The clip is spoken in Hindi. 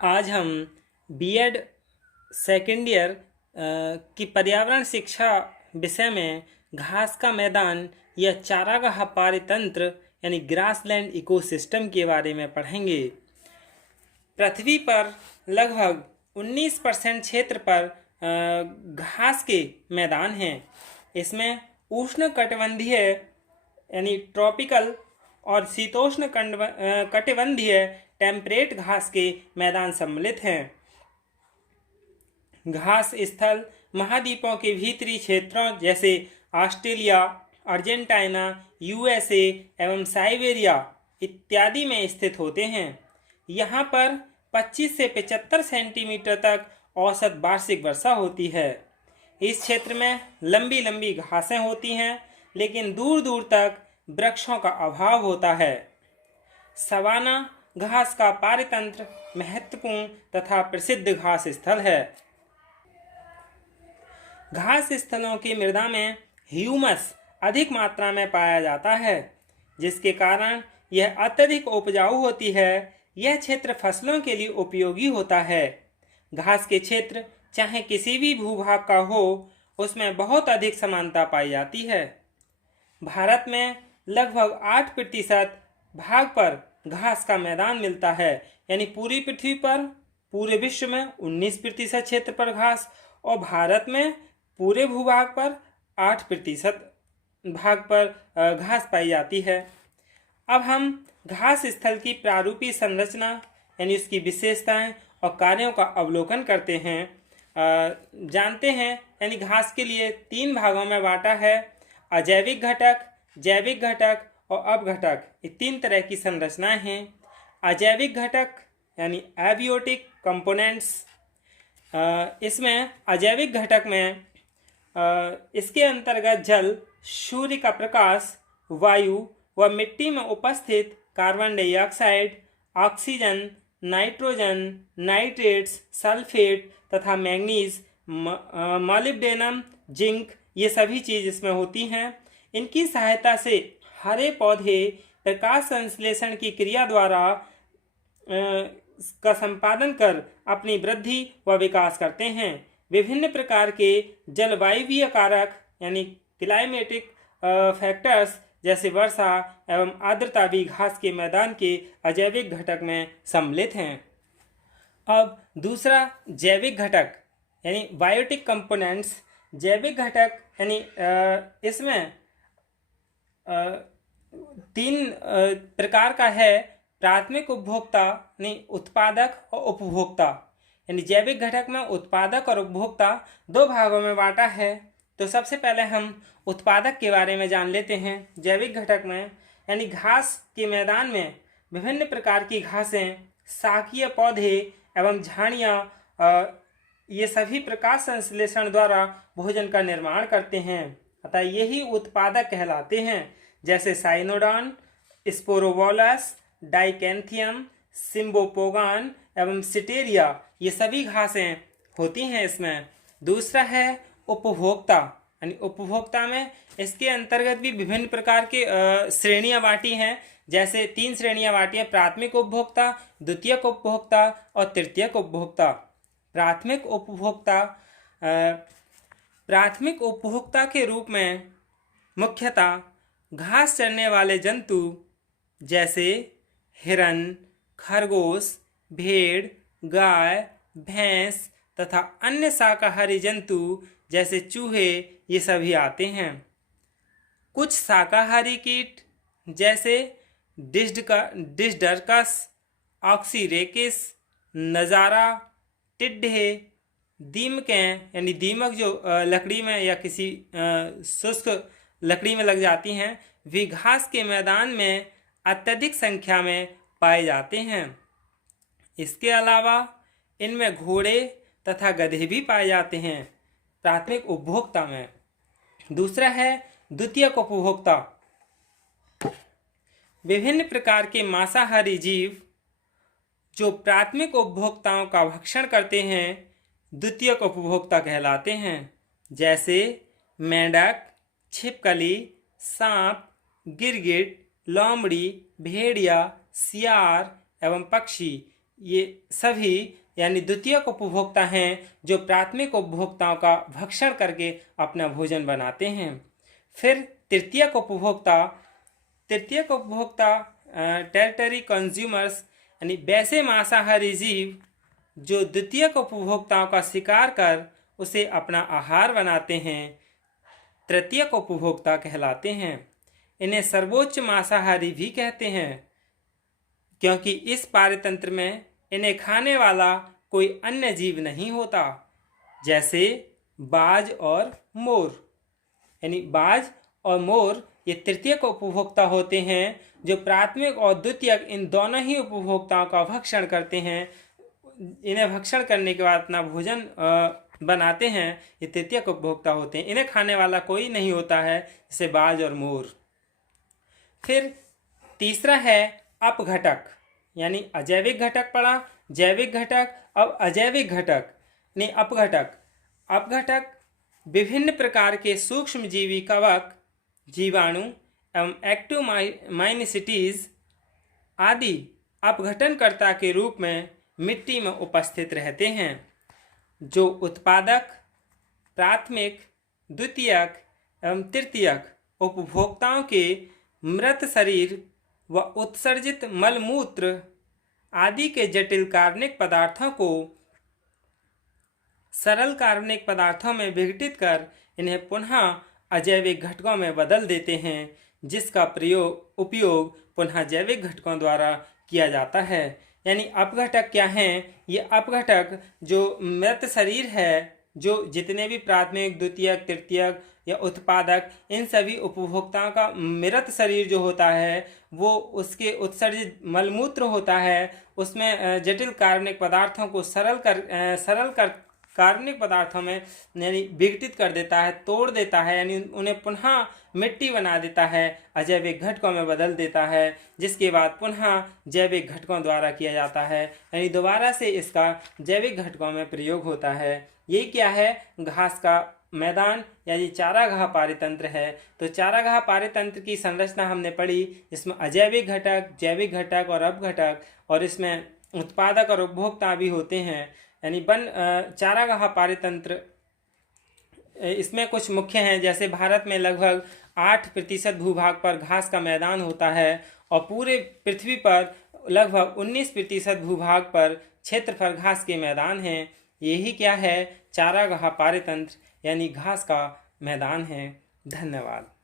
आज हम बीएड सेकेंड ईयर की पर्यावरण शिक्षा विषय में घास का मैदान या चारागाह पारितंत्र यानी ग्रासलैंड इकोसिस्टम के बारे में पढ़ेंगे। पृथ्वी पर लगभग 19% क्षेत्र पर घास के मैदान हैं। इसमें उष्णकटिबंधीय यानी ट्रॉपिकल और शीतोष्ण कटिबंधीय टेम्परेट घास के मैदान सम्मिलित हैं। घास स्थल महाद्वीपों के भीतरी क्षेत्रों जैसे ऑस्ट्रेलिया, अर्जेंटीना, यूएसए एवं साइबेरिया इत्यादि में स्थित होते हैं। यहाँ पर 25 से 75 सेंटीमीटर तक औसत वार्षिक वर्षा होती है। इस क्षेत्र में लंबी लंबी घासें होती हैं, लेकिन दूर दूर तक वृक्षों का अभाव होता है। सवाना घास का पारितंत्र महत्वपूर्ण तथा प्रसिद्ध घास स्थल है। घास स्थलों की मृदा में ह्यूमस अधिक मात्रा में पाया जाता है, जिसके कारण यह अत्यधिक उपजाऊ होती है। यह क्षेत्र फसलों के लिए उपयोगी होता है। घास के क्षेत्र चाहे किसी भी भूभाग का हो, उसमें बहुत अधिक समानता पाई जाती है। भारत में लगभग 8% भाग पर घास का मैदान मिलता है, यानी पूरी पृथ्वी पर पूरे विश्व में 19% क्षेत्र पर घास और भारत में पूरे भूभाग पर 8% भाग पर घास पाई जाती है। अब हम घास स्थल की प्रारूपी संरचना यानी उसकी विशेषताएं और कार्यों का अवलोकन करते हैं, जानते हैं। यानी घास के लिए 3 भागों में बांटा है: अजैविक घटक, जैविक घटक और अपघटक। ये 3 तरह की संरचनाएं हैं। अजैविक घटक यानी एबियोटिक कंपोनेंट्स। इसमें अजैविक घटक में इसके अंतर्गत जल, सूर्य का प्रकाश, वायु व मिट्टी में उपस्थित carbon dioxide, oxygen, nitrogen, nitrates, sulphate तथा मैंगनीज, मॉलिब्डेनम, जिंक, ये सभी चीज़ इसमें होती हैं। इनकी सहायता से हरे पौधे प्रकाश संश्लेषण की क्रिया द्वारा का संपादन कर अपनी वृद्धि व विकास करते हैं। विभिन्न प्रकार के जलवायवीय कारक यानी क्लाइमेटिक फैक्टर्स जैसे वर्षा एवं आर्द्रता भी घास के मैदान के अजैविक घटक में सम्मिलित हैं। अब दूसरा जैविक घटक यानी बायोटिक कंपोनेंट्स। जैविक घटक यानी इसमें 3 प्रकार का है: प्राथमिक उपभोक्ता यानी उत्पादक और उपभोक्ता। यानी जैविक घटक में उत्पादक और उपभोक्ता 2 भागों में बांटा है। तो सबसे पहले हम उत्पादक के बारे में जान लेते हैं। जैविक घटक में यानी घास के मैदान में विभिन्न प्रकार की घासें, शाकीय पौधे एवं झाड़ियाँ ये सभी प्रकाश संश्लेषण द्वारा भोजन का निर्माण करते हैं, अतः यही उत्पादक कहलाते हैं। जैसे साइनोडॉन, स्पोरोबोलस, डाइकेंथियम, सिम्बोपोगान एवं सिटेरिया, ये सभी घासें होती हैं इसमें। दूसरा है उपभोक्ता। यानी उपभोक्ता में इसके अंतर्गत भी विभिन्न प्रकार के श्रेणियां बांटी हैं। जैसे 3 श्रेणियां बांटी हैं: प्राथमिक उपभोक्ता, द्वितीयक उपभोक्ता और तृतीयक उपभोक्ता। प्राथमिक उपभोक्ता के रूप में मुख्यतः घास चरने वाले जंतु जैसे हिरन, खरगोश, भेड़, गाय, भैंस तथा अन्य शाकाहारी जंतु जैसे चूहे ये सभी आते हैं। कुछ शाकाहारी कीट जैसे डिस्डर्कस, ऑक्सीरेकिस, नज़ारा, टिड्डे, दीमकें यानी दीमक जो लकड़ी में या किसी शुष्क लकड़ी में लग जाती हैं, वे घास के मैदान में अत्यधिक संख्या में पाए जाते हैं। इसके अलावा इनमें घोड़े तथा गधे भी पाए जाते हैं प्राथमिक उपभोक्ता में। दूसरा है द्वितीयक उपभोक्ता। विभिन्न प्रकार के मांसाहारी जीव जो प्राथमिक उपभोक्ताओं का भक्षण करते हैं द्वितीयक उपभोक्ता कहलाते हैं। जैसे मेंढक, छिपकली, सांप, गिरगिट, लोमड़ी, भेड़िया, सियार एवं पक्षी, ये सभी यानी द्वितीयक उपभोक्ता हैं जो प्राथमिक उपभोक्ताओं का भक्षण करके अपना भोजन बनाते हैं। फिर तृतीयक उपभोक्ता टेरिटरी कंज्यूमर्स यानी वैसे मांसाहारी जीव जो द्वितीयक उपभोक्ताओं का शिकार कर उसे अपना आहार बनाते हैं, तृतीयक उपभोक्ता कहलाते हैं। इन्हें सर्वोच्च मांसाहारी भी कहते हैं क्योंकि इस पारतंत्र में इन्हें खाने वाला कोई अन्य जीव नहीं होता, जैसे बाज और मोर। यानी बाज और मोर ये तृतीयक उपभोक्ता होते हैं जो प्राथमिक और द्वितीयक इन दोनों ही उपभोक्ताओं का भक्षण करते हैं। इन्हें भक्षण करने के बाद अपना भोजन बनाते हैं, ये तृतीयक उपभोक्ता होते हैं। इन्हें खाने वाला कोई नहीं होता है, जैसे बाज और मोर। फिर तीसरा है अपघटक, यानी अजैविक घटक पड़ा, जैविक घटक, अब अजैविक घटक नहीं अपघटक। अपघटक विभिन्न प्रकार के सूक्ष्मजीवी कवक, जीवाणु एवं एक्टिव माइनिसिटीज आदि अपघटनकर्ता के रूप में मिट्टी में उपस्थित रहते हैं, जो उत्पादक, प्राथमिक, द्वितीयक एवं तृतीयक उपभोक्ताओं के मृत शरीर व उत्सर्जित मलमूत्र आदि के जटिल कार्बनिक पदार्थों को सरल कार्बनिक पदार्थों में विघटित कर इन्हें पुनः अजैविक घटकों में बदल देते हैं, जिसका उपयोग पुनः जैविक घटकों द्वारा किया जाता है। यानी अपघटक क्या हैं? ये अपघटक जो मृत शरीर है, जो जितने भी प्राथमिक, द्वितीयक, तृतीयक या उत्पादक, इन सभी उपभोक्ताओं का मृत शरीर जो होता है वो उसके उत्सर्जित मलमूत्र होता है, उसमें जटिल कार्बनिक पदार्थों को सरल कर कार्बनिक पदार्थों में यानी विघटित कर देता है, तोड़ देता है, यानी उन्हें पुनः मिट्टी बना देता है, अजैविक घटकों में बदल देता है, जिसके बाद पुनः जैविक घटकों द्वारा किया जाता है, यानी दोबारा से इसका जैविक घटकों में प्रयोग होता है। ये क्या है? घास का मैदान यानी चारागाह पारितंत्र है। तो चारागाह पारितंत्र की संरचना हमने पढ़ी, इसमें अजैविक घटक, जैविक घटक और अपघटक, और इसमें उत्पादक और उपभोक्ता भी होते हैं। यानी चारागाह पारितंत्र इसमें कुछ मुख्य हैं, जैसे भारत में लगभग 8% भूभाग पर घास का मैदान होता है और पूरे पृथ्वी पर लगभग 19% भूभाग पर क्षेत्रफल घास के मैदान हैं। यही क्या है? चारागाह पारितंत्र यानी घास का मैदान है। धन्यवाद।